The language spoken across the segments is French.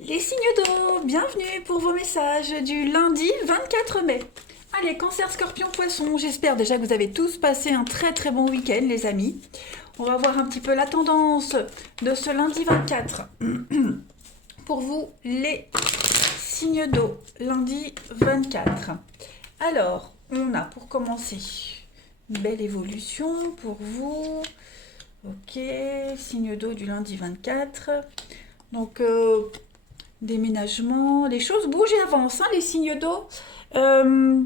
Les signes d'eau, bienvenue pour vos messages du lundi 24 mai. Allez, cancer, scorpion, poisson, j'espère déjà que vous avez tous passé un très très bon week-end les amis. On va voir un petit peu la tendance de ce lundi 24. Pour vous, les signes d'eau, lundi 24. Alors, on a pour commencer une belle évolution pour vous. Ok, signe d'eau du lundi 24. Donc, déménagement, les choses bougent et avancent, hein, les signes d'eau. Euh,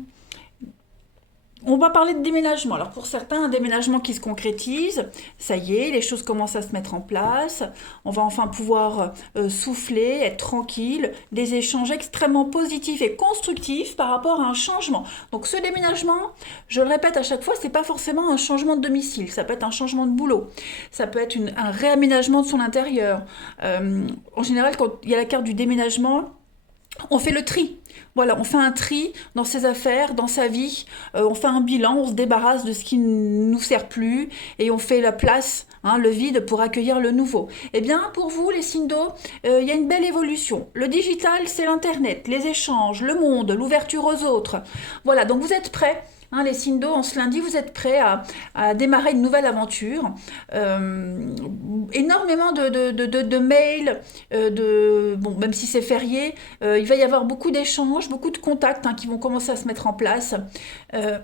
on va parler de déménagement. Alors pour certains, un déménagement qui se concrétise, ça y est, les choses commencent à se mettre en place. On va enfin pouvoir souffler, être tranquille, des échanges extrêmement positifs et constructifs par rapport à un changement. Donc ce déménagement, je le répète à chaque fois, c'est pas forcément un changement de domicile, ça peut être un changement de boulot, ça peut être un réaménagement de son intérieur. En général, quand il y a la carte du déménagement, on fait le tri. Voilà, on fait un tri dans ses affaires, dans sa vie. On fait un bilan, on se débarrasse de ce qui ne nous sert plus et on fait la place, hein, le vide pour accueillir le nouveau. Eh bien, pour vous, les signes d'eau, il y a une belle évolution. Le digital, c'est l'Internet, les échanges, le monde, l'ouverture aux autres. Voilà, donc vous êtes prêts. Hein, les signes d'eau, en ce lundi, vous êtes prêts à démarrer une nouvelle aventure. Énormément de mails, bon, même si c'est férié, il va y avoir beaucoup d'échanges, beaucoup de contacts, hein, qui vont commencer à se mettre en place. Euh,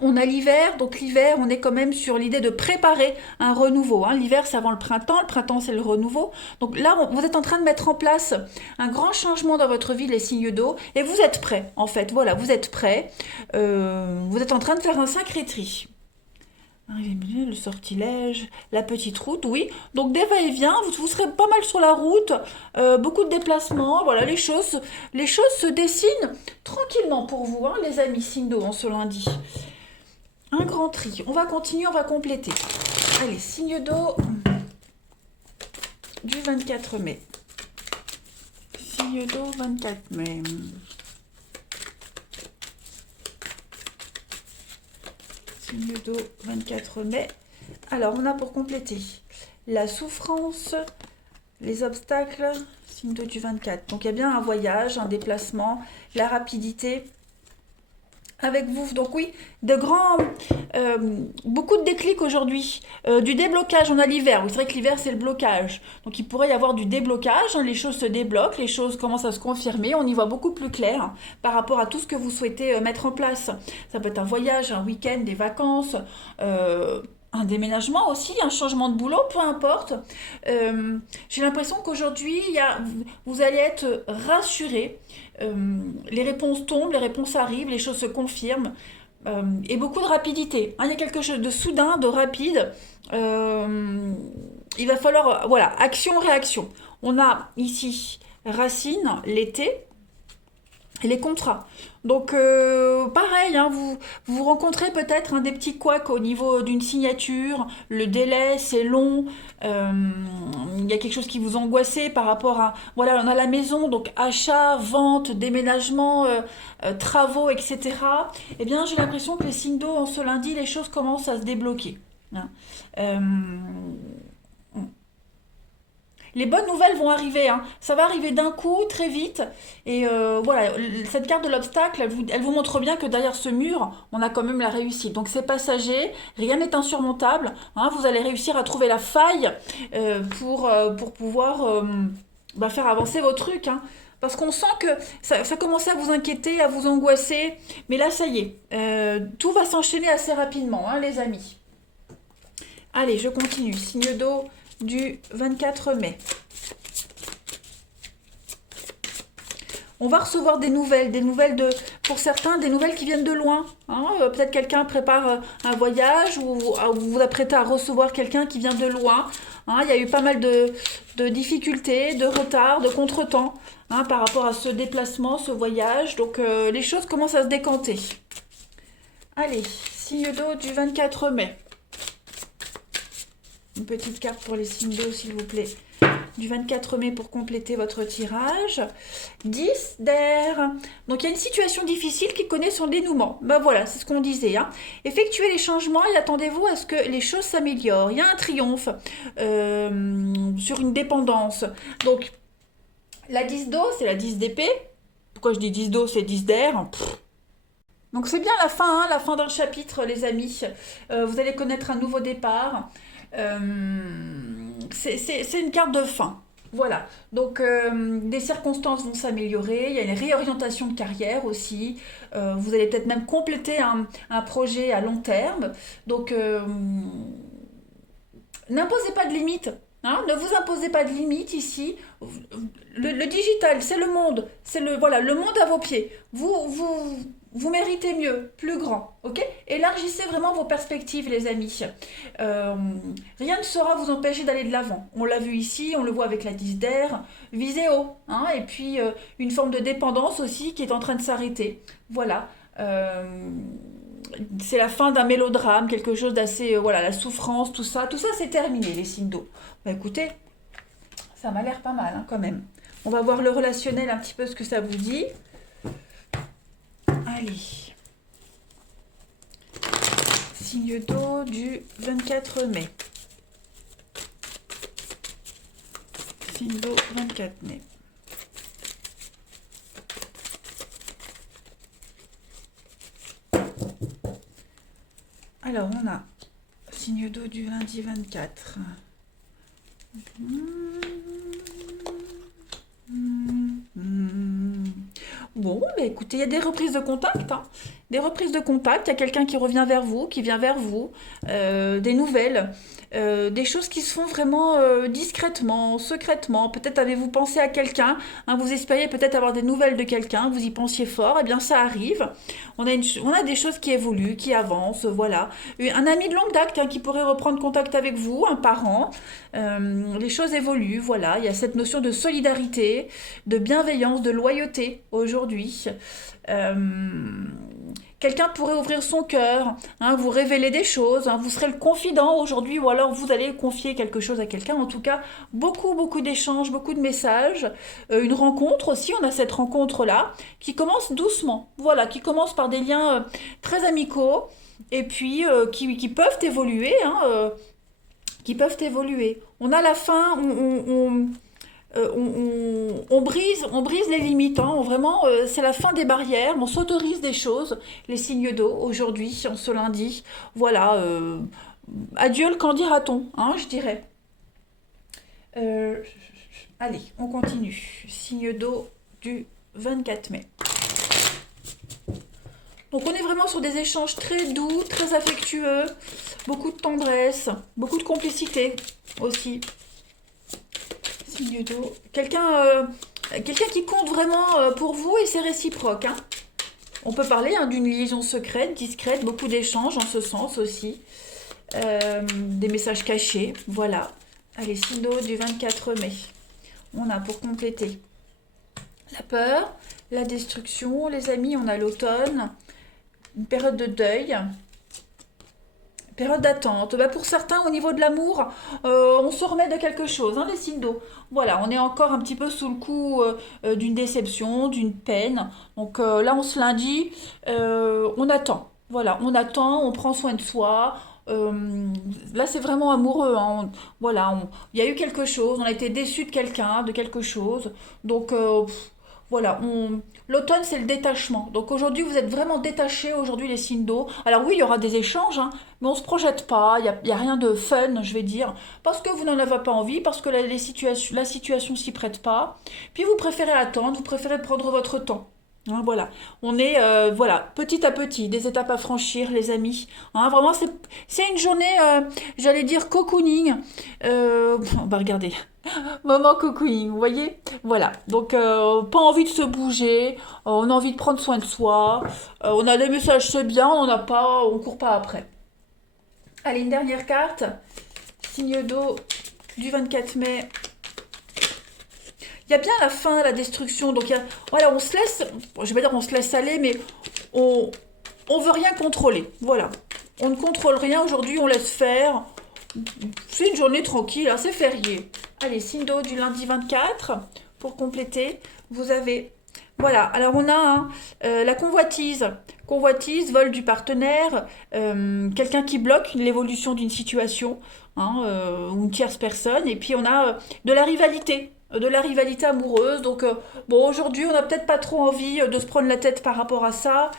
on a l'hiver, donc l'hiver, on est quand même sur l'idée de préparer un renouveau. Hein. L'hiver, c'est avant le printemps, c'est le renouveau. Donc là, vous êtes en train de mettre en place un grand changement dans votre vie, les signes d'eau, et vous êtes prêts, en fait. Voilà, vous êtes prêts. Vous êtes en train de faire un sacré tri. Le sortilège, la petite route, oui. Donc des va-et-vient, vous serez pas mal sur la route, beaucoup de déplacements, voilà, les choses se dessinent tranquillement pour vous, hein, les amis signes d'eau, en ce lundi. Un grand tri. On va continuer, on va compléter. Allez, signe d'eau du 24 mai. Signe d'eau 24 mai. Signe d'eau 24 mai. Alors, on a pour compléter la souffrance, les obstacles, signe d'eau du 24. Donc, il y a bien un voyage, un déplacement, la rapidité avec vous. Donc oui, beaucoup de déclics aujourd'hui. Du déblocage, on a l'hiver. Vous savez que l'hiver, c'est le blocage. Donc il pourrait y avoir du déblocage. Hein, les choses se débloquent, les choses commencent à se confirmer. On y voit beaucoup plus clair, hein, par rapport à tout ce que vous souhaitez mettre en place. Ça peut être un voyage, un week-end, des vacances. Un déménagement aussi, un changement de boulot, peu importe. J'ai l'impression qu'aujourd'hui, vous allez être rassurés. Les réponses tombent, les réponses arrivent, les choses se confirment. Et beaucoup de rapidité. Hein, il y a quelque chose de soudain, de rapide. Il va falloir, voilà, action-réaction. On a ici racine, l'été, et les contrats. Donc pareil, hein, vous rencontrez peut-être, hein, des petits couacs au niveau d'une signature, le délai c'est long, il y a quelque chose qui vous angoissait par rapport à, voilà, on a la maison, donc achat, vente, déménagement, travaux, etc. Eh bien j'ai l'impression que les signes d'eau, en ce lundi, les choses commencent à se débloquer. Hein. Euh, les bonnes nouvelles vont arriver, hein. Ça va arriver d'un coup, très vite. Et voilà, cette carte de l'obstacle, elle vous montre bien que derrière ce mur, on a quand même la réussite. Donc c'est passager, rien n'est insurmontable. Hein. Vous allez réussir à trouver la faille pour pouvoir faire avancer vos trucs. Hein. Parce qu'on sent que ça commençait à vous inquiéter, à vous angoisser. Mais là, ça y est, tout va s'enchaîner assez rapidement, hein, les amis. Allez, je continue. Signe d'eau du 24 mai. On va recevoir des nouvelles pour certains, des nouvelles qui viennent de loin. Hein. Peut-être quelqu'un prépare un voyage ou vous vous apprêtez à recevoir quelqu'un qui vient de loin. Hein. Il y a eu pas mal de difficultés, de retards, de contretemps, hein, par rapport à ce déplacement, ce voyage. Donc les choses commencent à se décanter. Allez, signe d'eau du 24 mai. Une petite carte pour les signes d'eau, s'il vous plaît. Du 24 mai pour compléter votre tirage. 10 d'air. Donc il y a une situation difficile qui connaît son dénouement. Ben voilà, c'est ce qu'on disait. Hein. Effectuez les changements et attendez-vous à ce que les choses s'améliorent. Il y a un triomphe sur une dépendance. Donc La 10 d'eau, c'est la 10 d'épée. Pourquoi je dis 10 d'eau, c'est 10 d'air. Donc c'est bien la fin d'un chapitre, les amis. Vous allez connaître un nouveau départ. Euh, c'est une carte de fin. Voilà. Donc des circonstances vont s'améliorer. Il y a une réorientation de carrière aussi. Vous allez peut-être même compléter un projet à long terme. Donc n'imposez pas de limites. Hein, ne vous imposez pas de limites ici. Le digital, c'est le monde. C'est le monde à vos pieds. Vous méritez mieux, plus grand. Ok. Élargissez vraiment vos perspectives, les amis. Euh, Rien ne saura vous empêcher d'aller de l'avant. On l'a vu ici, on le voit avec la 10 d'air. Visez haut. Hein, et puis, une forme de dépendance aussi qui est en train de s'arrêter. Voilà. C'est la fin d'un mélodrame, quelque chose d'assez, voilà, la souffrance, tout ça c'est terminé, les signes d'eau. Bah écoutez, ça m'a l'air pas mal, hein, quand même. On va voir le relationnel, un petit peu ce que ça vous dit. Allez. Signe d'eau du 24 mai. Signe d'eau 24 mai. Alors, on a signe d'eau du lundi 24. Bon, bah écoutez, il y a des reprises de contact, hein. Des reprises de contact, il y a quelqu'un qui revient vers vous, qui vient vers vous, des nouvelles, des choses qui se font vraiment discrètement, secrètement. Peut-être avez-vous pensé à quelqu'un, hein, vous espériez peut-être avoir des nouvelles de quelqu'un, vous y pensiez fort, et bien ça arrive. On a des choses qui évoluent, qui avancent, voilà. Un ami de longue date, hein, qui pourrait reprendre contact avec vous, un parent. Les choses évoluent, voilà. Il y a cette notion de solidarité, de bienveillance, de loyauté aujourd'hui. Euh, Quelqu'un pourrait ouvrir son cœur, hein, vous révéler des choses, hein, vous serez le confident aujourd'hui ou alors vous allez confier quelque chose à quelqu'un. En tout cas, beaucoup d'échanges, beaucoup de messages. Une rencontre aussi, on a cette rencontre-là qui commence doucement. Voilà, qui commence par des liens très amicaux et puis qui peuvent évoluer, hein, qui peuvent évoluer. On a la fin, on brise les limites, hein. Vraiment, c'est la fin des barrières. On s'autorise des choses. Les signes d'eau aujourd'hui, en ce lundi. Voilà. Adieu le qu'en dira-t-on, hein, je dirais. Euh, Allez, on continue. Signe d'eau du 24 mai. Donc on est vraiment sur des échanges très doux, très affectueux, beaucoup de tendresse, beaucoup de complicité aussi. Signe d'eau. Quelqu'un qui compte vraiment pour vous et c'est réciproque, hein. On peut parler, hein, d'une liaison secrète, discrète, beaucoup d'échanges en ce sens aussi. Des messages cachés, voilà. Allez, signe d'eau du 24 mai. On a pour compléter la peur, la destruction, les amis, on a l'automne, une période de deuil. Période d'attente. Bah, pour certains, au niveau de l'amour, on se remet de quelque chose, hein, les signes d'eau. Voilà, on est encore un petit peu sous le coup d'une déception, d'une peine. Donc là, on se lundi, on attend. Voilà, on attend, on prend soin de soi. Là, c'est vraiment amoureux, hein. Voilà, il y a eu quelque chose, on a été déçu de quelqu'un, de quelque chose. Donc voilà, l'automne, c'est le détachement. Donc aujourd'hui, vous êtes vraiment détachés, aujourd'hui, les signes d'eau. Alors oui, il y aura des échanges, hein, mais on ne se projette pas, il y a rien de fun, je vais dire, parce que vous n'en avez pas envie, parce que la situation s'y prête pas. Puis vous préférez attendre, vous préférez prendre votre temps. Hein, voilà, on est voilà, petit à petit, des étapes à franchir, les amis. Hein, vraiment, c'est une journée, j'allais dire cocooning. On va regarder. Moment cocooning, vous voyez? Voilà, donc pas envie de se bouger, on a envie de prendre soin de soi, on a des messages, c'est bien, on n'en a pas, on court pas après. Allez, une dernière carte, signe d'eau du 24 mai. Il y a bien la fin, la destruction, donc voilà, on se laisse, je vais pas dire on se laisse aller, mais on veut rien contrôler, voilà. On ne contrôle rien aujourd'hui, on laisse faire. C'est une journée tranquille, hein, c'est férié. Allez, signe d'eau du lundi 24, pour compléter, vous avez... Voilà, alors on a hein, la convoitise. Convoitise, vol du partenaire, quelqu'un qui bloque l'évolution d'une situation, hein, ou une tierce personne. Et puis on a de la rivalité. de la rivalité amoureuse. Donc, bon, aujourd'hui, on n'a peut-être pas trop envie de se prendre la tête par rapport à ça.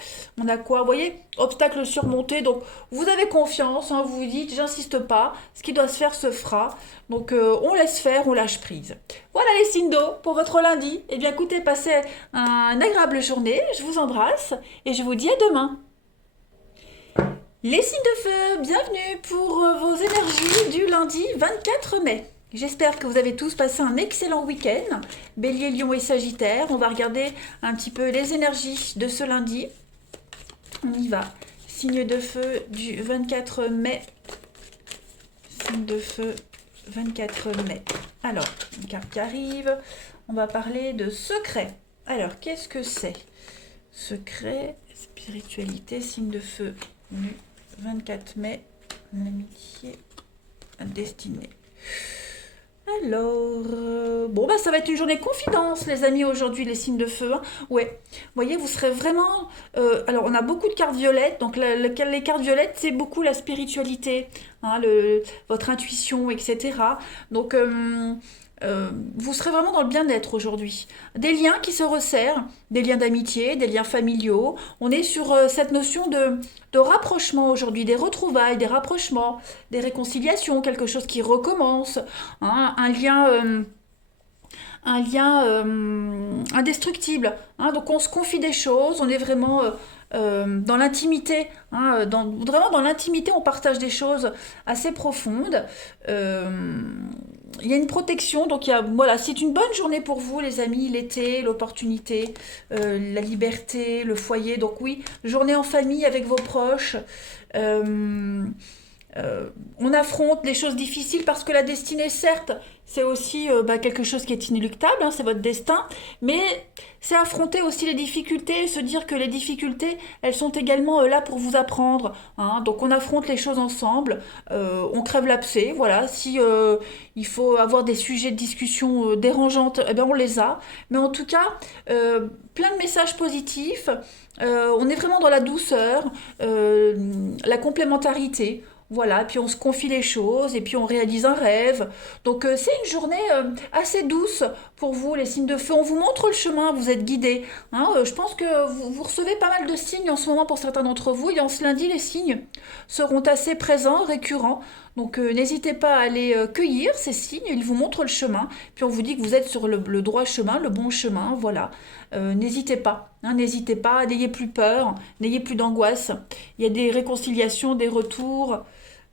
On a quoi? Vous voyez, obstacle surmonté. Donc, vous avez confiance, hein, vous vous dites, j'insiste pas, ce qui doit se faire se fera. Donc, on laisse faire, on lâche prise. Voilà les signes d'eau pour votre lundi. Eh bien, écoutez, passez une agréable journée. Je vous embrasse et je vous dis à demain. Les signes de feu, bienvenue pour vos énergies du lundi 24 mai. J'espère que vous avez tous passé un excellent week-end. Bélier, Lion et Sagittaire. On va regarder un petit peu les énergies de ce lundi. On y va. Signe de feu du 24 mai. Signe de feu 24 mai. Alors, une carte qui arrive. On va parler de secret. Alors, qu'est-ce que c'est? Secret, spiritualité, signe de feu du 24 mai, l'amitié, destinée. Alors, bon, bah ça va être une journée confidence, les amis, aujourd'hui, les signes de feu. Hein. Ouais, vous voyez, vous serez vraiment... alors, on a beaucoup de cartes violettes, donc les cartes violettes, c'est beaucoup la spiritualité, hein, votre intuition, etc. Donc, vous serez vraiment dans le bien-être aujourd'hui. Des liens qui se resserrent, des liens d'amitié, des liens familiaux. On est sur cette notion de rapprochement aujourd'hui, des retrouvailles, des rapprochements, des réconciliations, quelque chose qui recommence, hein, un lien indestructible. Hein. Donc on se confie des choses, on est vraiment dans l'intimité. Hein, vraiment dans l'intimité, on partage des choses assez profondes. Il y a une protection, donc voilà, c'est une bonne journée pour vous, les amis, l'été, l'opportunité, la liberté, le foyer. Donc oui, journée en famille avec vos proches. Euh, on affronte les choses difficiles parce que la destinée, certes, c'est aussi quelque chose qui est inéluctable, hein, c'est votre destin, mais c'est affronter aussi les difficultés, se dire que les difficultés, elles sont également là pour vous apprendre. Hein. Donc on affronte les choses ensemble, on crève l'abcès, voilà. Si il faut avoir des sujets de discussion dérangeantes, eh ben on les a. Mais en tout cas, plein de messages positifs. On est vraiment dans la douceur, la complémentarité. Voilà, puis on se confie les choses et puis on réalise un rêve. Donc c'est une journée assez douce pour vous, les signes de feu. On vous montre le chemin, vous êtes guidés. Hein, je pense que vous recevez pas mal de signes en ce moment pour certains d'entre vous. Et en ce lundi, les signes seront assez présents, récurrents. Donc n'hésitez pas à aller cueillir ces signes, ils vous montrent le chemin. Puis on vous dit que vous êtes sur le droit chemin, le bon chemin. Voilà, n'hésitez pas. Hein, n'hésitez pas, n'ayez plus peur, n'ayez plus d'angoisse. Il y a des réconciliations, des retours.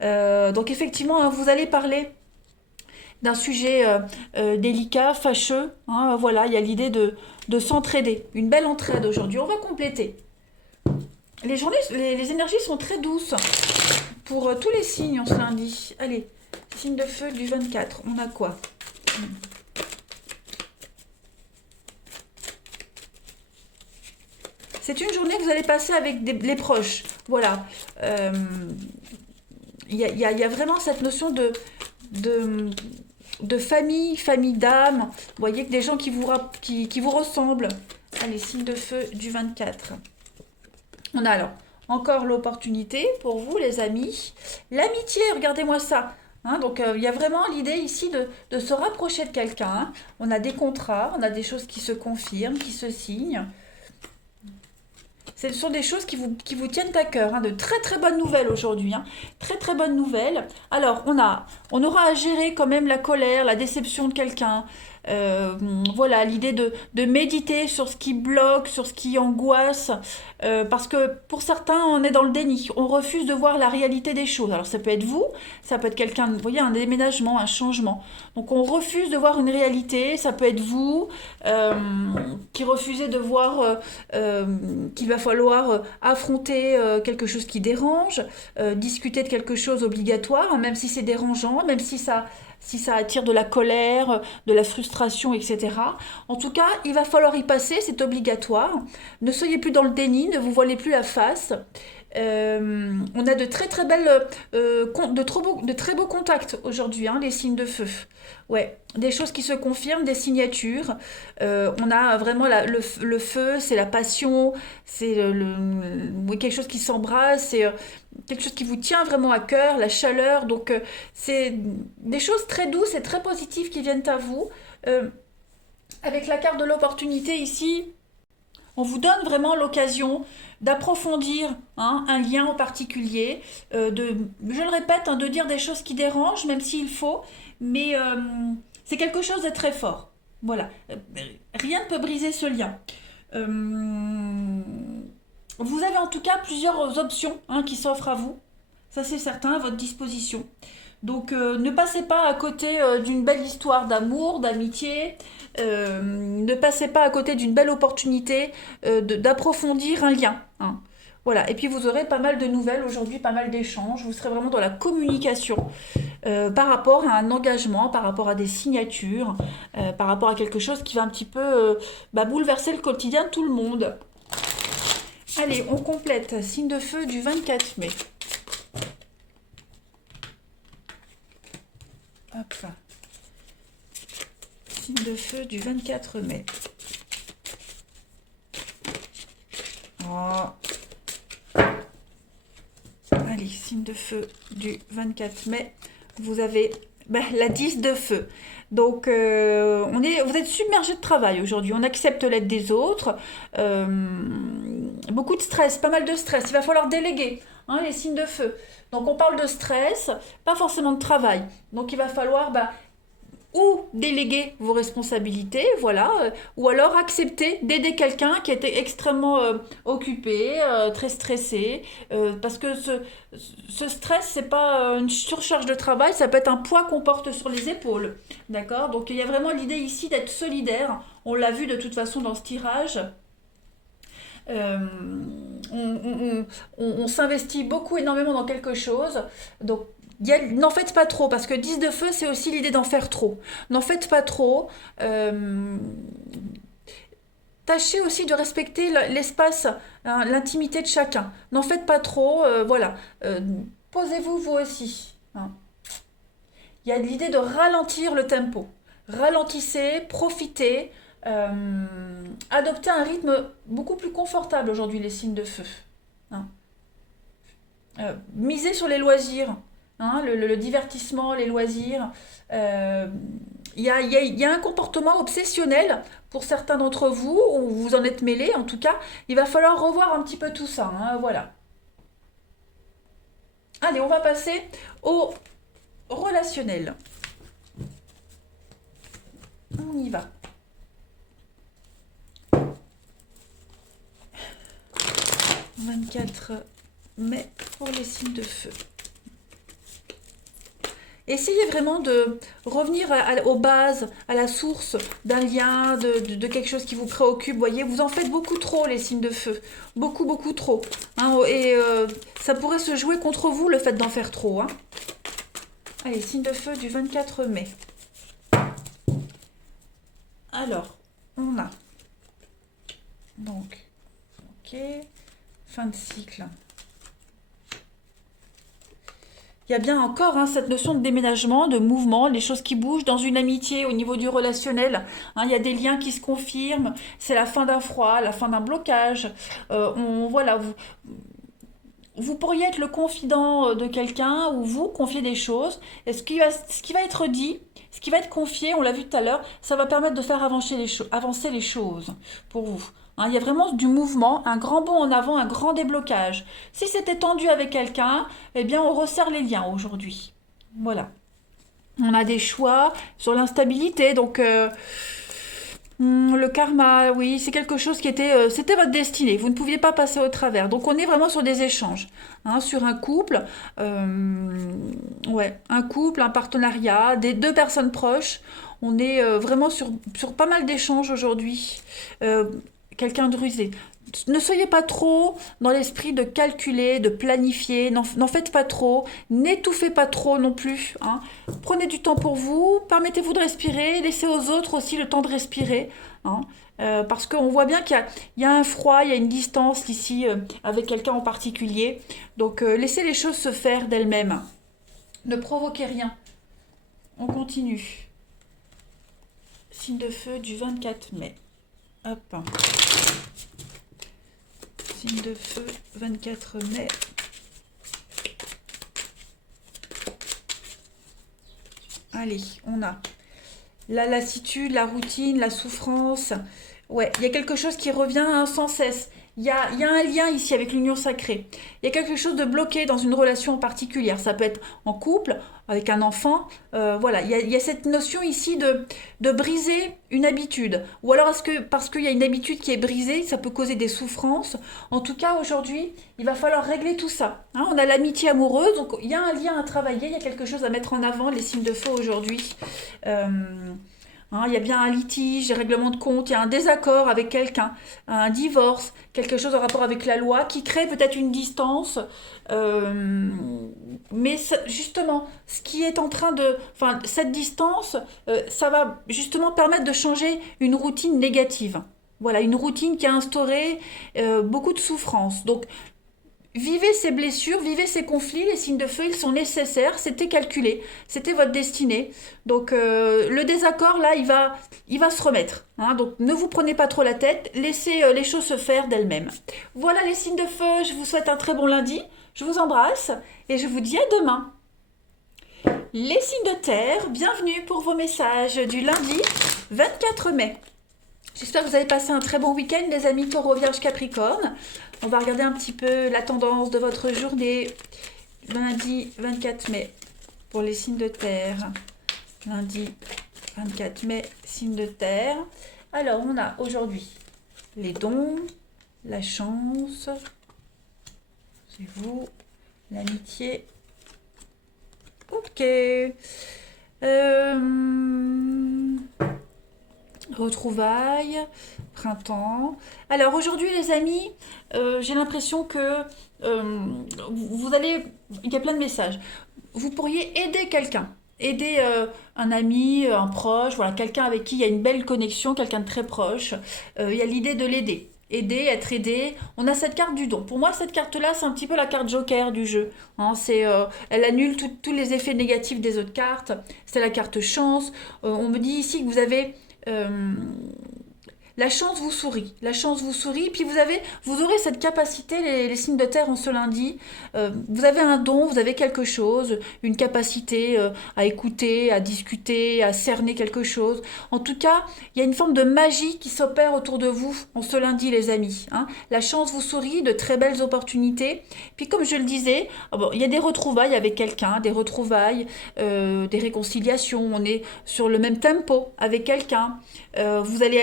Donc effectivement, hein, vous allez parler d'un sujet délicat, fâcheux. Hein, voilà, il y a l'idée de s'entraider. Une belle entraide aujourd'hui. On va compléter. Les journées, les énergies sont très douces pour tous les signes en ce lundi. Allez, signe de feu du 24. On a quoi? C'est une journée que vous allez passer avec les proches. Voilà. Il y a vraiment cette notion de famille, famille d'âme. Vous voyez que des gens qui vous ressemblent. Allez, signe de feu du 24. On a alors encore l'opportunité pour vous, les amis. L'amitié, regardez-moi ça. Hein, donc il y a vraiment l'idée ici de se rapprocher de quelqu'un. Hein. On a des contrats, on a des choses qui se confirment, qui se signent. Ce sont des choses qui vous tiennent à cœur, hein, de très très bonnes nouvelles aujourd'hui, hein, très très bonnes nouvelles. Alors, on aura à gérer quand même la colère, la déception de quelqu'un. Voilà, l'idée de méditer sur ce qui bloque, sur ce qui angoisse, parce que pour certains, on est dans le déni, on refuse de voir la réalité des choses. Alors ça peut être vous, ça peut être quelqu'un, vous voyez, un déménagement, un changement. Donc on refuse de voir une réalité, ça peut être vous qui refusez de voir qu'il va falloir affronter quelque chose qui dérange, discuter de quelque chose obligatoire, hein, même si c'est dérangeant, même si ça attire de la colère, de la frustration, etc. En tout cas, il va falloir y passer, c'est obligatoire. Ne soyez plus dans le déni, ne vous voilez plus la face. On a de très très belles, de très beaux contacts aujourd'hui, hein, les signes de feu. Ouais, des choses qui se confirment, des signatures. On a vraiment le feu, c'est la passion, c'est oui, quelque chose qui s'embrasse, c'est quelque chose qui vous tient vraiment à cœur, la chaleur. Donc c'est des choses très douces et très positives qui viennent à vous. Avec la carte de l'opportunité ici, on vous donne vraiment l'occasion d'approfondir hein, un lien en particulier, je le répète, hein, de dire des choses qui dérangent, même s'il faut, mais c'est quelque chose de très fort. Voilà. Rien ne peut briser ce lien. Euh, vous avez en tout cas plusieurs options hein, qui s'offrent à vous. Ça c'est certain, à votre disposition. Donc ne passez pas à côté d'une belle histoire d'amour, d'amitié. Ne passez pas à côté d'une belle opportunité d'approfondir un lien. Hein. Voilà. Et puis vous aurez pas mal de nouvelles aujourd'hui, pas mal d'échanges. Vous serez vraiment dans la communication par rapport à un engagement, par rapport à des signatures, par rapport à quelque chose qui va un petit peu bouleverser le quotidien de tout le monde. Allez, on complète. Signe de feu du 24 mai. Hop. Signe de feu du 24 mai. Oh. Allez, signe de feu du 24 mai. Vous avez la 10 de feu. Donc, vous êtes submergé de travail aujourd'hui. On accepte l'aide des autres. Beaucoup de stress, pas mal de stress. Il va falloir déléguer hein, les signes de feu. Donc, on parle de stress, pas forcément de travail. Donc, il va falloir ou déléguer vos responsabilités, voilà, ou alors accepter d'aider quelqu'un qui était extrêmement occupé, très stressé, parce que ce stress, c'est pas une surcharge de travail, ça peut être un poids qu'on porte sur les épaules, d'accord? Donc il y a vraiment l'idée ici d'être solidaire, on l'a vu de toute façon dans ce tirage. Euh, on s'investit beaucoup, énormément dans quelque chose, donc n'en faites pas trop, parce que 10 de feu, c'est aussi l'idée d'en faire trop. N'en faites pas trop. Tâchez aussi de respecter l'espace, hein, l'intimité de chacun. N'en faites pas trop, voilà. Posez-vous vous aussi. Hein. Il y a l'idée de ralentir le tempo. Ralentissez, profitez, adoptez un rythme beaucoup plus confortable aujourd'hui, les signes de feu. Hein. Misez sur les loisirs, hein, le divertissement, les loisirs. Il y a un comportement obsessionnel pour certains d'entre vous, ou vous en êtes mêlés en tout cas. Il va falloir revoir un petit peu tout ça. Hein, voilà. Allez, on va passer au relationnel. On y va. 24 mai pour les signes de feu. Essayez vraiment de revenir aux bases, à la source d'un lien, de quelque chose qui vous préoccupe. Vous voyez, vous en faites beaucoup trop, les signes de feu. Beaucoup, beaucoup trop. Hein, et ça pourrait se jouer contre vous, le fait d'en faire trop. Hein. Allez, signe de feu du 24 mai. Alors, on a... Donc, ok. Fin de cycle. Il y a bien encore hein, cette notion de déménagement, de mouvement, les choses qui bougent dans une amitié au niveau du relationnel. Hein, il y a des liens qui se confirment. C'est la fin d'un froid, la fin d'un blocage. Voilà, vous pourriez être le confident de quelqu'un ou vous confier des choses. Et ce qui va être dit, ce qui va être confié, on l'a vu tout à l'heure, ça va permettre de faire avancer les choses pour vous. Hein, il y a vraiment du mouvement, un grand bond en avant, un grand déblocage. Si c'était tendu avec quelqu'un, eh bien on resserre les liens aujourd'hui. Voilà. On a des choix sur l'instabilité, donc le karma, oui, c'est quelque chose qui c'était votre destinée. Vous ne pouviez pas passer au travers. Donc on est vraiment sur des échanges, hein, sur un couple, un couple, un partenariat, des deux personnes proches. On est vraiment sur pas mal d'échanges aujourd'hui. Quelqu'un de rusé. Ne soyez pas trop dans l'esprit de calculer, de planifier, n'en faites pas trop, n'étouffez pas trop non plus. Hein. Prenez du temps pour vous, permettez-vous de respirer, laissez aux autres aussi le temps de respirer. Hein. Parce qu'on voit bien qu'il y a un froid, il y a une distance ici avec quelqu'un en particulier. Donc laissez les choses se faire d'elles-mêmes. Ne provoquez rien. On continue. Signe de feu du 24 mai. Hop. Signe de feu, 24 mai. Allez, on a la lassitude, la routine, la souffrance. Ouais, il y a quelque chose qui revient hein, sans cesse. Il y a un lien ici avec l'union sacrée. Il y a quelque chose de bloqué dans une relation particulière. Ça peut être en couple, avec un enfant. Voilà, il y a cette notion ici de briser une habitude. Ou alors est-ce que parce qu'il y a une habitude qui est brisée, ça peut causer des souffrances. En tout cas, aujourd'hui, il va falloir régler tout ça. Hein, on a l'amitié amoureuse, donc il y a un lien à travailler, il y a quelque chose à mettre en avant, les signes de feu aujourd'hui. Euh, Hein, il y a bien un litige, un règlement de compte, il y a un désaccord avec quelqu'un, un divorce, quelque chose en rapport avec la loi qui crée peut-être une distance. euh, mais justement, ce qui est en train de... Enfin, cette distance, ça va justement permettre de changer une routine négative. Voilà, une routine qui a instauré beaucoup de souffrance. Donc, vivez ces blessures, vivez ces conflits, les signes de feu, ils sont nécessaires, c'était calculé, c'était votre destinée. Donc le désaccord, là, il va se remettre. Hein. Donc ne vous prenez pas trop la tête, laissez les choses se faire d'elles-mêmes. Voilà les signes de feu, je vous souhaite un très bon lundi, je vous embrasse et je vous dis à demain. Les signes de terre, bienvenue pour vos messages du lundi 24 mai. J'espère que vous avez passé un très bon week-end, les amis Taureau, Vierge, Capricorne. On va regarder un petit peu la tendance de votre journée. Lundi 24 mai pour les signes de terre. Lundi 24 mai, signes de terre. Alors, on a aujourd'hui les dons, la chance, c'est vous, l'amitié. Ok. Retrouvailles, printemps. Alors aujourd'hui les amis, j'ai l'impression que vous allez... Il y a plein de messages. Vous pourriez aider quelqu'un. Aider un ami, un proche, voilà, quelqu'un avec qui il y a une belle connexion, quelqu'un de très proche. Il y a l'idée de l'aider. Aider, être aidé. On a cette carte du don. Pour moi, cette carte-là, c'est un petit peu la carte joker du jeu. Hein, elle annule tous les effets négatifs des autres cartes. C'est la carte chance. On me dit ici que vous avez euh, la chance vous sourit, la chance vous sourit, puis vous aurez cette capacité, les signes de terre en ce lundi, vous avez un don, vous avez quelque chose, une capacité à écouter, à discuter, à cerner quelque chose. En tout cas, il y a une forme de magie qui s'opère autour de vous en ce lundi, les amis. Hein. La chance vous sourit, de très belles opportunités. Puis comme je le disais, bon, il y a des retrouvailles avec quelqu'un, des retrouvailles, des réconciliations, on est sur le même tempo avec quelqu'un. Vous allez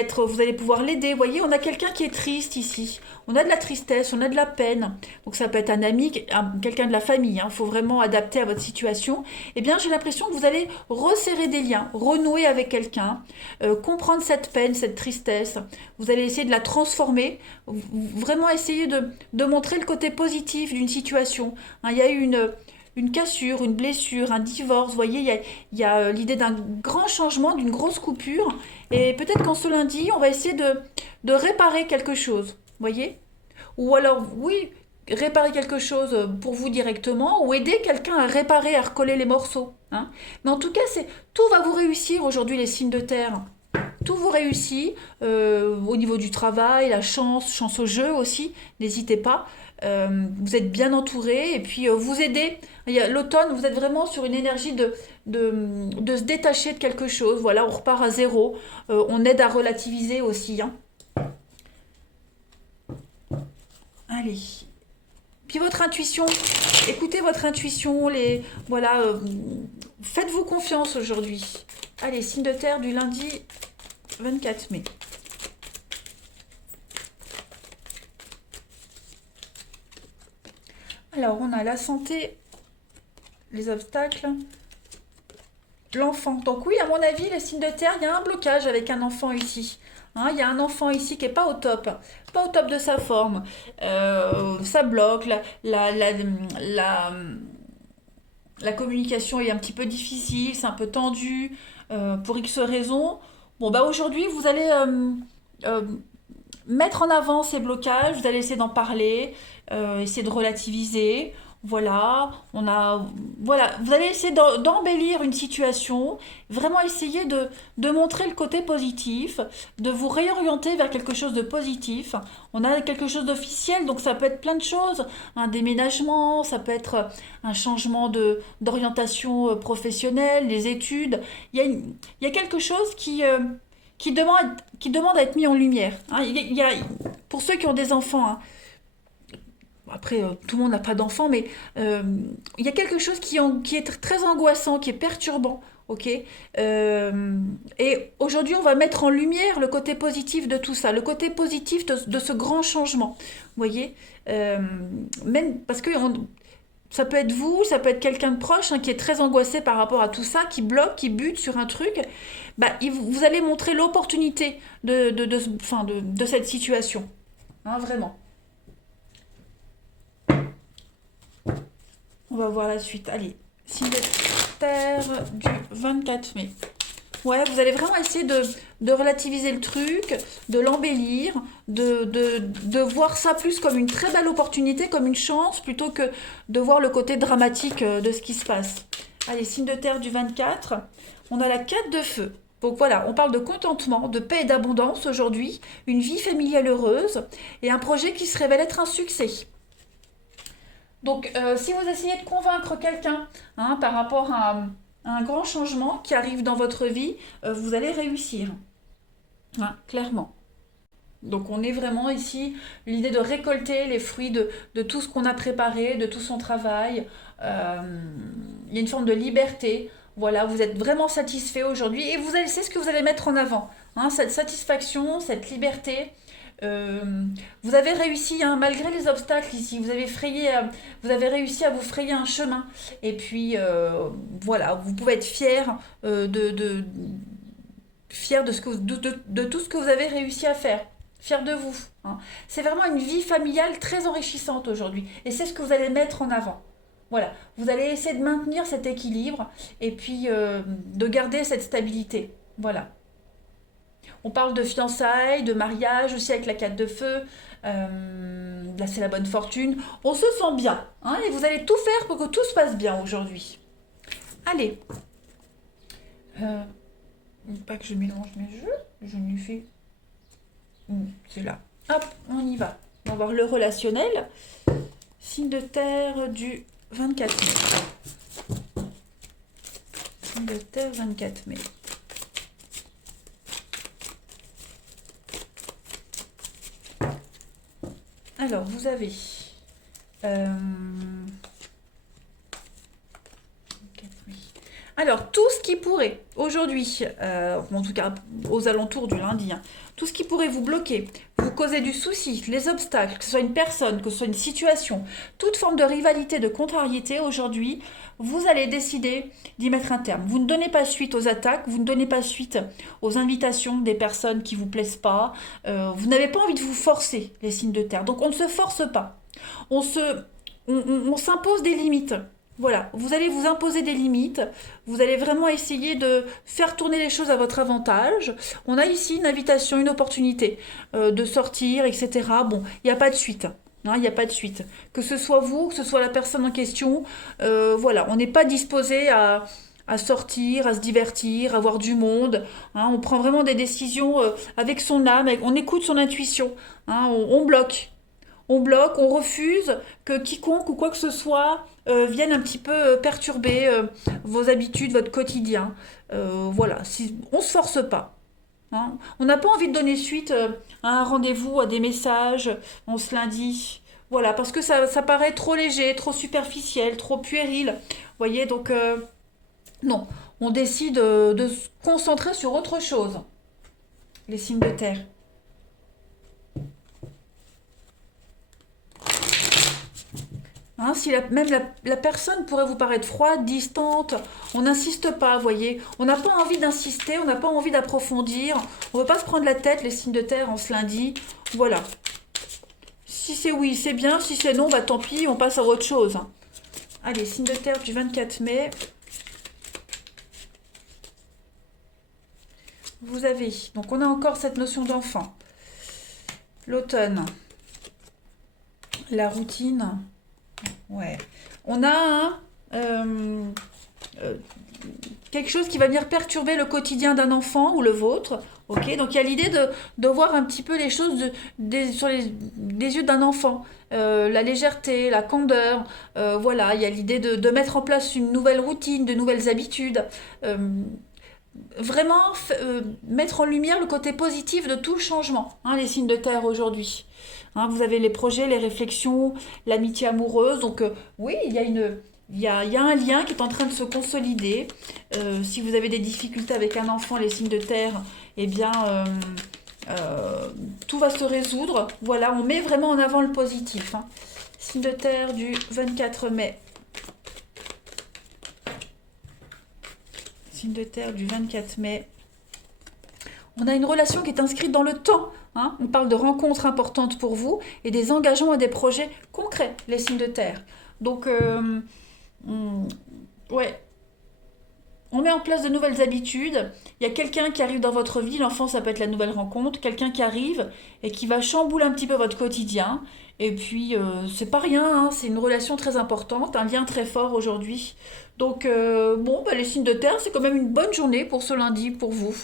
pouvoir l'aider. Vous voyez, on a quelqu'un qui est triste ici. On a de la tristesse, on a de la peine. Donc ça peut être un ami, quelqu'un de la famille. Il faut vraiment adapter à votre situation. Eh bien, j'ai l'impression que vous allez resserrer des liens, renouer avec quelqu'un, comprendre cette peine, cette tristesse. Vous allez essayer de la transformer, vraiment essayer de montrer le côté positif d'une situation. Hein, il y a eu une cassure, une blessure, un divorce. Vous voyez, il y a l'idée d'un grand changement, d'une grosse coupure. Et peut-être qu'en ce lundi, on va essayer de réparer quelque chose. Vous voyez? Ou alors, oui, réparer quelque chose pour vous directement, ou aider quelqu'un à réparer, à recoller les morceaux. Hein. Mais en tout cas, tout va vous réussir aujourd'hui, les signes de terre. Tout vous réussit au niveau du travail, la chance, chance au jeu aussi, n'hésitez pas. Vous êtes bien entouré et puis vous aidez. L'automne, vous êtes vraiment sur une énergie de se détacher de quelque chose. Voilà, on repart à zéro. On aide à relativiser aussi. Hein. Allez. Puis votre intuition, écoutez votre intuition. Voilà, faites-vous confiance aujourd'hui. Allez, signe de terre du lundi 24 mai. Alors, on a la santé, les obstacles, l'enfant. Donc oui, à mon avis, les signes de terre, il y a un blocage avec un enfant ici. Hein, il y a un enfant ici qui n'est pas au top de sa forme. Ça bloque, la communication est un petit peu difficile, c'est un peu tendu, pour X raisons. Bon, bah aujourd'hui, vous allez euh, mettre en avant ces blocages, vous allez essayer d'en parler, essayer de relativiser. Voilà, voilà, vous allez essayer d'embellir une situation, vraiment essayer de montrer le côté positif, de vous réorienter vers quelque chose de positif. On a quelque chose d'officiel, donc ça peut être plein de choses, un déménagement, ça peut être un changement d'orientation professionnelle, les études. Il y a quelque chose qui demande à être mis en lumière, hein. Pour ceux qui ont des enfants, hein, après, tout le monde n'a pas d'enfant, mais euh, il y a quelque chose qui est très angoissant, qui est perturbant, ok. Et aujourd'hui, on va mettre en lumière le côté positif de tout ça, le côté positif de ce grand changement, vous voyez. Euh, Même parce que ça peut être vous, ça peut être quelqu'un de proche, hein, qui est très angoissé par rapport à tout ça, qui bloque, qui bute sur un truc. Bah, vous allez montrer l'opportunité enfin, de cette situation, hein, vraiment. On va voir la suite. Allez, signe de terre du 24 mai. Ouais, vous allez vraiment essayer de relativiser le truc, de l'embellir, de voir ça plus comme une très belle opportunité, comme une chance, plutôt que de voir le côté dramatique de ce qui se passe. Allez, signe de terre du 24. On a la 4 de feu. Donc voilà, on parle de contentement, de paix et d'abondance aujourd'hui, une vie familiale heureuse et un projet qui se révèle être un succès. Donc, si vous essayez de convaincre quelqu'un, hein, par rapport à un grand changement qui arrive dans votre vie, vous allez réussir, hein, clairement. Donc, on est vraiment ici, l'idée de récolter les fruits de tout ce qu'on a préparé, de tout son travail. Euh, il y a une forme de liberté. Voilà, vous êtes vraiment satisfait aujourd'hui et c'est ce que vous allez mettre en avant, hein, cette satisfaction, cette liberté. Euh, Vous avez réussi, hein, malgré les obstacles ici, vous avez réussi à vous frayer un chemin. Et puis voilà, vous pouvez être fier de, de tout ce que vous avez réussi à faire. Fier de vous, hein. C'est vraiment une vie familiale très enrichissante aujourd'hui. Et c'est ce que vous allez mettre en avant. Voilà, vous allez essayer de maintenir cet équilibre et puis de garder cette stabilité. Voilà. On parle de fiançailles, de mariage aussi avec la 4 de feu. Là, c'est la bonne fortune. On se sent bien, hein, et vous allez tout faire pour que tout se passe bien aujourd'hui. Allez. Euh, Pas que je mélange mes jeux. Je lui fais. C'est là. Hop, on y va. On va voir le relationnel. Signe de terre du 24 mai. Signe de terre 24 mai. Alors, vous avez euh, oui. Alors, tout ce qui pourrait, aujourd'hui, en tout cas aux alentours du lundi, hein, tout ce qui pourrait vous bloquer, vous causer du souci, les obstacles, que ce soit une personne, que ce soit une situation, toute forme de rivalité, de contrariété, aujourd'hui, vous allez décider d'y mettre un terme. Vous ne donnez pas suite aux attaques, vous ne donnez pas suite aux invitations des personnes qui vous plaisent pas, vous n'avez pas envie de vous forcer, les signes de terre. Donc, on ne se force pas. On se, on s'impose des limites. Voilà, vous allez vous imposer des limites, vous allez vraiment essayer de faire tourner les choses à votre avantage. On a ici une invitation, une opportunité de sortir, etc. Bon, il n'y a pas de suite, hein, il n'y a pas de suite. Que ce soit vous, que ce soit la personne en question, voilà, on n'est pas disposé à sortir, à se divertir, à voir du monde, hein. On prend vraiment des décisions avec son âme, on écoute son intuition, hein, on bloque. On bloque, on refuse que quiconque ou quoi que ce soit vienne un petit peu perturber vos habitudes, votre quotidien. Voilà, on ne se force pas, hein. On n'a pas envie de donner suite à un rendez-vous, à des messages, on se lundi. Voilà, parce que ça paraît trop léger, trop superficiel, trop puéril. Vous voyez, donc non, on décide de se concentrer sur autre chose, les signes de terre. Hein, si même la personne pourrait vous paraître froide, distante, on n'insiste pas, vous voyez. On n'a pas envie d'insister, on n'a pas envie d'approfondir. On ne veut pas se prendre la tête, les signes de terre, en ce lundi. Voilà. Si c'est oui, c'est bien. Si c'est non, bah tant pis, on passe à autre chose. Allez, signe de terre du 24 mai. Vous avez, donc on a encore cette notion d'enfant. L'automne. La routine. Ouais. On a euh, quelque chose qui va venir perturber le quotidien d'un enfant ou le vôtre. Ok, donc il y a l'idée de voir un petit peu les choses sur des yeux d'un enfant. La légèreté, la candeur, voilà, il y a l'idée de mettre en place une nouvelle routine, de nouvelles habitudes. Euh, Vraiment mettre en lumière le côté positif de tout changement, hein, les signes de terre aujourd'hui. Hein, vous avez les projets, les réflexions, l'amitié amoureuse. Donc oui, il y a un lien qui est en train de se consolider. Si vous avez des difficultés avec un enfant, les signes de terre, eh bien, tout va se résoudre. Voilà, on met vraiment en avant le positif. Hein. Signe de terre du 24 mai. Signe de terre du 24 mai. On a une relation qui est inscrite dans le temps. Hein. On parle de rencontres importantes pour vous et des engagements et des projets concrets, les signes de terre. Donc, ouais, on met en place de nouvelles habitudes. Il y a quelqu'un qui arrive dans votre vie, l'enfant ça peut être la nouvelle rencontre, quelqu'un qui arrive et qui va chambouler un petit peu votre quotidien. Et puis c'est pas rien, hein, c'est une relation très importante, un lien très fort aujourd'hui. Donc bon, bah, les signes de terre, c'est quand même une bonne journée pour ce lundi, pour vous.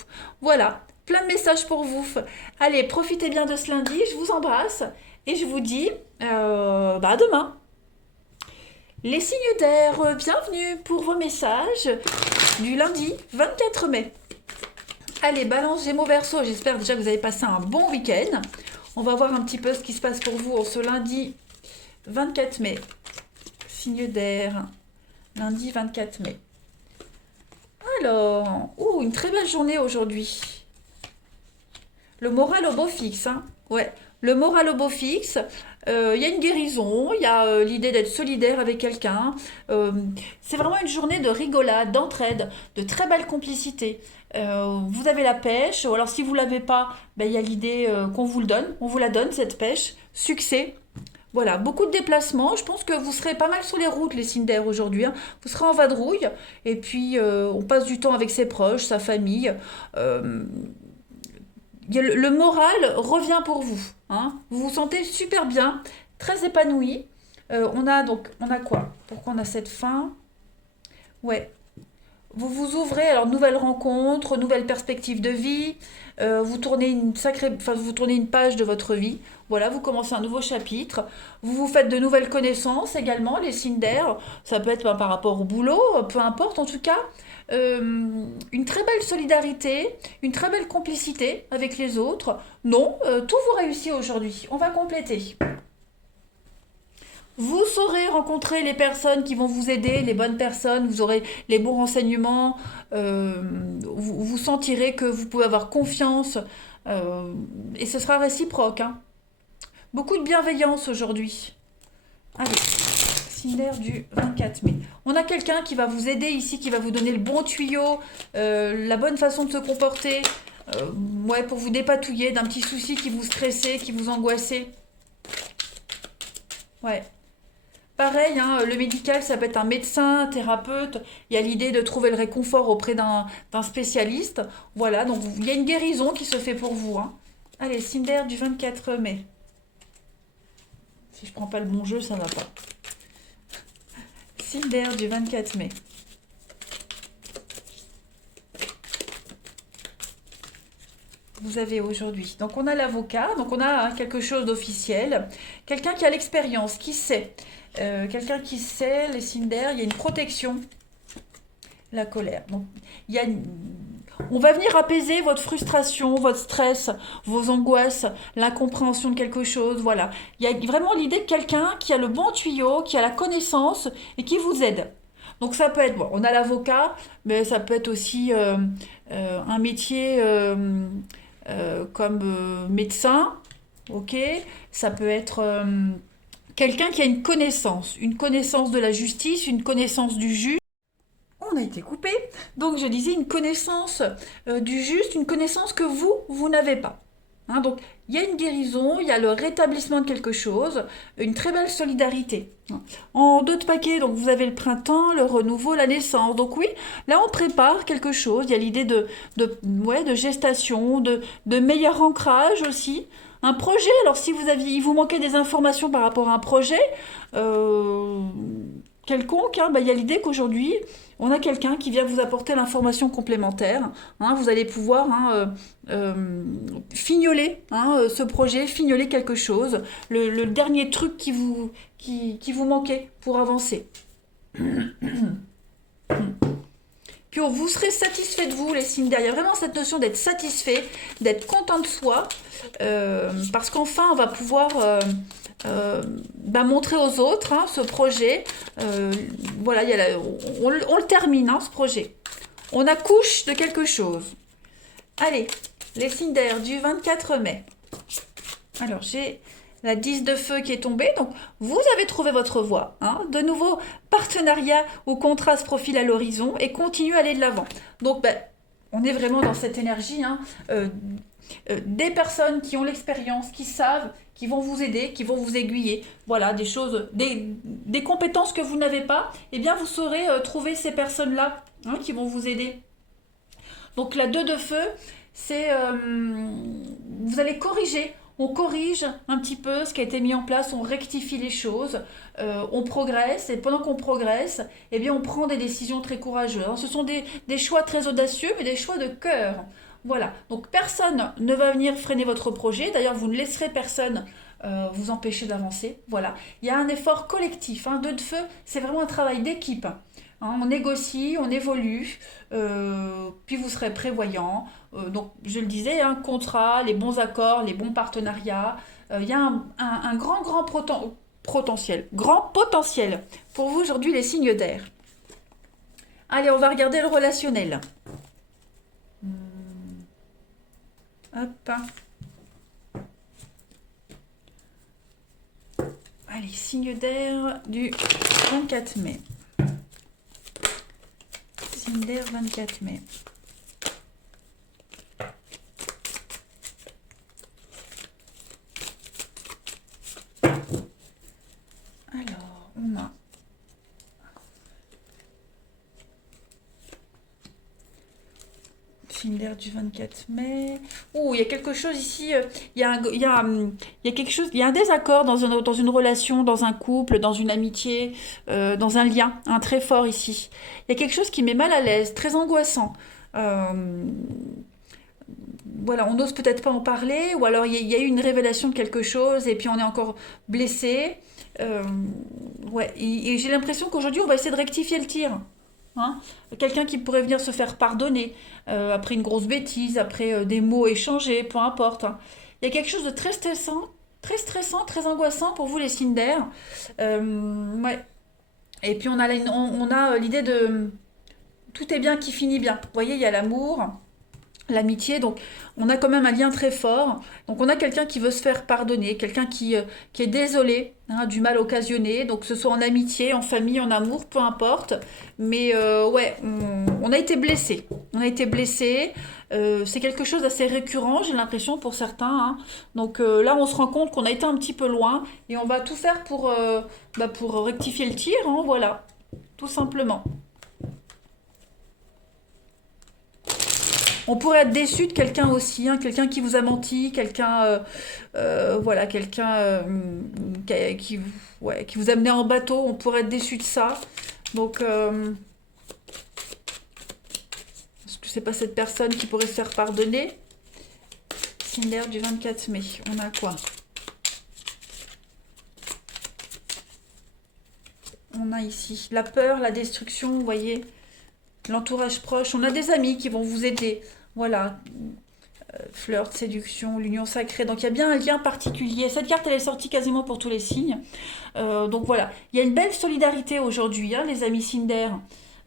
Voilà, plein de messages pour vous. Allez, profitez bien de ce lundi, je vous embrasse et je vous dis bah, à demain. Les signes d'air, bienvenue pour vos messages du lundi 24 mai. Allez, Balance, Gémeaux, Verseau, j'espère déjà que vous avez passé un bon week-end. On va voir un petit peu ce qui se passe pour vous en ce lundi 24 mai. Signe d'air, lundi 24 mai. Alors, une très belle journée aujourd'hui. Le moral au beau fixe, hein. Ouais, le moral au beau fixe. Il y a une guérison, il y a l'idée d'être solidaire avec quelqu'un. C'est vraiment une journée de rigolade, d'entraide, de très belle complicité. Vous avez la pêche, ou alors si vous l'avez pas, ben, il y a l'idée qu'on vous le donne, on vous la donne cette pêche. Succès. Voilà, beaucoup de déplacements. Je pense que vous serez pas mal sur les routes, les signes d'air aujourd'hui. Hein. Vous serez en vadrouille. Et puis, on passe du temps avec ses proches, sa famille. Euh, le moral revient pour vous. Hein. Vous vous sentez super bien, très épanoui. On a quoi? Pourquoi on a cette fin? Ouais, vous vous ouvrez alors nouvelle rencontre, nouvelle perspective de vie. Vous tournez une page de votre vie. Voilà, vous commencez un nouveau chapitre. Vous vous faites de nouvelles connaissances également, les signes d'air. Ça peut être ben, par rapport au boulot, peu importe. En tout cas, une très belle solidarité, une très belle complicité avec les autres. Non, tout vous réussit aujourd'hui. On va compléter. Vous saurez rencontrer les personnes qui vont vous aider, les bonnes personnes, vous aurez les bons renseignements, euh, vous sentirez que vous pouvez avoir confiance et ce sera réciproque. Hein. Beaucoup de bienveillance aujourd'hui. Allez, signe d'air du 24 mai. On a quelqu'un qui va vous aider ici, qui va vous donner le bon tuyau, la bonne façon de se comporter, ouais, pour vous dépatouiller d'un petit souci qui vous stressait, qui vous angoissait. Ouais. Pareil, hein, le médical, ça peut être un médecin, un thérapeute. Il y a l'idée de trouver le réconfort auprès d'un spécialiste. Voilà, donc il y a une guérison qui se fait pour vous. Hein. Allez, Cinder du 24 mai. Si je prends pas le bon jeu, ça va pas. Cinder du 24 mai. Vous avez aujourd'hui. Donc on a l'avocat, donc on a hein, quelque chose d'officiel. Quelqu'un qui a l'expérience, qui sait. Quelqu'un qui sait, les signes d'air, il y a une protection, la colère. Donc, il y a on va venir apaiser votre frustration, votre stress, vos angoisses, l'incompréhension de quelque chose. Voilà. Il y a vraiment l'idée de quelqu'un qui a le bon tuyau, qui a la connaissance et qui vous aide. Donc ça peut être, bon, on a l'avocat, mais ça peut être aussi un métier comme médecin, ok. Ça peut être quelqu'un qui a une connaissance de la justice, une connaissance du juste. On a été coupé. Donc je disais une connaissance du juste, une connaissance que vous n'avez pas. Hein, donc il y a une guérison, il y a le rétablissement de quelque chose, une très belle solidarité. En d'autres paquets, donc vous avez le printemps, le renouveau, la naissance. Donc oui, là on prépare quelque chose. Il y a l'idée ouais, de gestation, de meilleur ancrage aussi. Un projet, alors si il vous manquait des informations par rapport à un projet, euh, quelconque, hein, bah, il y a l'idée qu'aujourd'hui, on a quelqu'un qui vient vous apporter l'information complémentaire. Hein, vous allez pouvoir fignoler ce projet, fignoler quelque chose, le dernier truc qui vous manquait pour avancer. Puis vous serez satisfait de vous, les signes d'air. Il y a vraiment cette notion d'être satisfait, d'être content de soi, parce qu'enfin, on va pouvoir montrer aux autres ce projet. Voilà, on le termine, ce projet. On accouche de quelque chose. Allez, les signes d'air du 24 mai. Alors, j'ai la 10 de feu qui est tombée. Donc, vous avez trouvé votre voie. De nouveau, partenariat ou contrat se profile à l'horizon et continue à aller de l'avant. Donc, on est vraiment dans cette énergie. Des personnes qui ont l'expérience, qui savent, qui vont vous aider, qui vont vous aiguiller. Voilà, des choses, des compétences que vous n'avez pas. Eh bien, vous saurez trouver ces personnes-là qui vont vous aider. Donc, la 2 de feu, c'est... vous allez corriger. On corrige un petit peu ce qui a été mis en place, on rectifie les choses, on progresse, et pendant qu'on progresse, eh bien on prend des décisions très courageuses. Ce sont des choix très audacieux, mais des choix de cœur. Voilà, donc personne ne va venir freiner votre projet, d'ailleurs vous ne laisserez personne vous empêcher d'avancer. Voilà, il y a un effort collectif, 2 de feu, c'est vraiment un travail d'équipe. On négocie, on évolue, puis vous serez prévoyant. Donc, je le disais, contrat, les bons accords, les bons partenariats. Il y a un grand potentiel. Grand potentiel pour vous aujourd'hui, les signes d'air. Allez, on va regarder le relationnel. Hop. Allez, signe d'air du 24 mai. Signe d'air 24 mai. Alors, on a signe d'air du 24 mai. Oh, il y a quelque chose ici. Il y a quelque chose. Il y a un désaccord dans une relation, dans un couple, dans une amitié, dans un lien, très fort ici. Il y a quelque chose qui met mal à l'aise, très angoissant. Voilà, on n'ose peut-être pas en parler, ou alors il y a eu une révélation de quelque chose et puis on est encore blessé. Ouais, et j'ai l'impression qu'aujourd'hui on va essayer de rectifier le tir. Quelqu'un qui pourrait venir se faire pardonner après une grosse bêtise, après des mots échangés, peu importe. Il y a quelque chose de très stressant, très angoissant pour vous les signes d'air. Ouais. Et puis on a l'idée de tout est bien qui finit bien. Vous voyez, il y a l'amour, l'amitié, donc on a quand même un lien très fort. Donc on a quelqu'un qui veut se faire pardonner, quelqu'un qui est désolé du mal occasionné, donc que ce soit en amitié, en famille, en amour, peu importe. Mais ouais, on a été blessé. On a été blessé. C'est quelque chose d'assez récurrent, j'ai l'impression, pour certains. Donc là, on se rend compte qu'on a été un petit peu loin et on va tout faire pour rectifier le tir. Voilà, tout simplement. On pourrait être déçu de quelqu'un aussi, quelqu'un qui vous a menti, voilà, quelqu'un qui vous a mené en bateau. On pourrait être déçu de ça. Donc, est-ce que c'est pas cette personne qui pourrait se faire pardonner? Signe d'air du 24 mai. On a quoi? On a ici la peur, la destruction, vous voyez. L'entourage proche, on a des amis qui vont vous aider. Voilà, flirt, séduction, l'union sacrée. Donc il y a bien un lien particulier. Cette carte, elle est sortie quasiment pour tous les signes. Donc voilà, il y a une belle solidarité aujourd'hui, les amis signes d'air.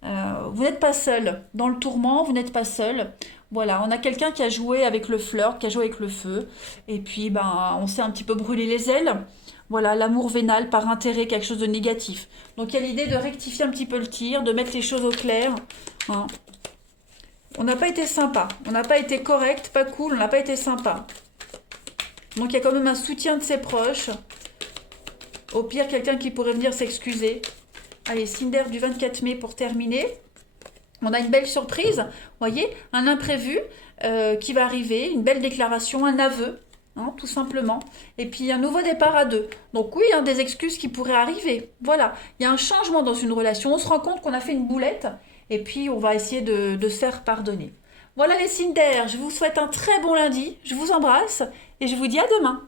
Vous n'êtes pas seul. Dans le tourment, vous n'êtes pas seul. Voilà, on a quelqu'un qui a joué avec le flirt, qui a joué avec le feu. Et puis, on s'est un petit peu brûlé les ailes. Voilà, l'amour vénal par intérêt, quelque chose de négatif. Donc il y a l'idée de rectifier un petit peu le tir, de mettre les choses au clair. On n'a pas été sympa, on n'a pas été correct, pas cool, on n'a pas été sympa. Donc il y a quand même un soutien de ses proches. Au pire, quelqu'un qui pourrait venir s'excuser. Allez, signe d'air du 24 mai pour terminer. On a une belle surprise, vous voyez, un imprévu qui va arriver, une belle déclaration, un aveu. hein, tout simplement. Et puis un nouveau départ à deux. Donc oui, hein, des excuses qui pourraient arriver. Voilà, il y a un changement dans une relation. On se rend compte qu'on a fait une boulette et puis on va essayer de se faire pardonner. Voilà les signes d'air, je vous souhaite un très bon lundi, je vous embrasse et je vous dis à demain.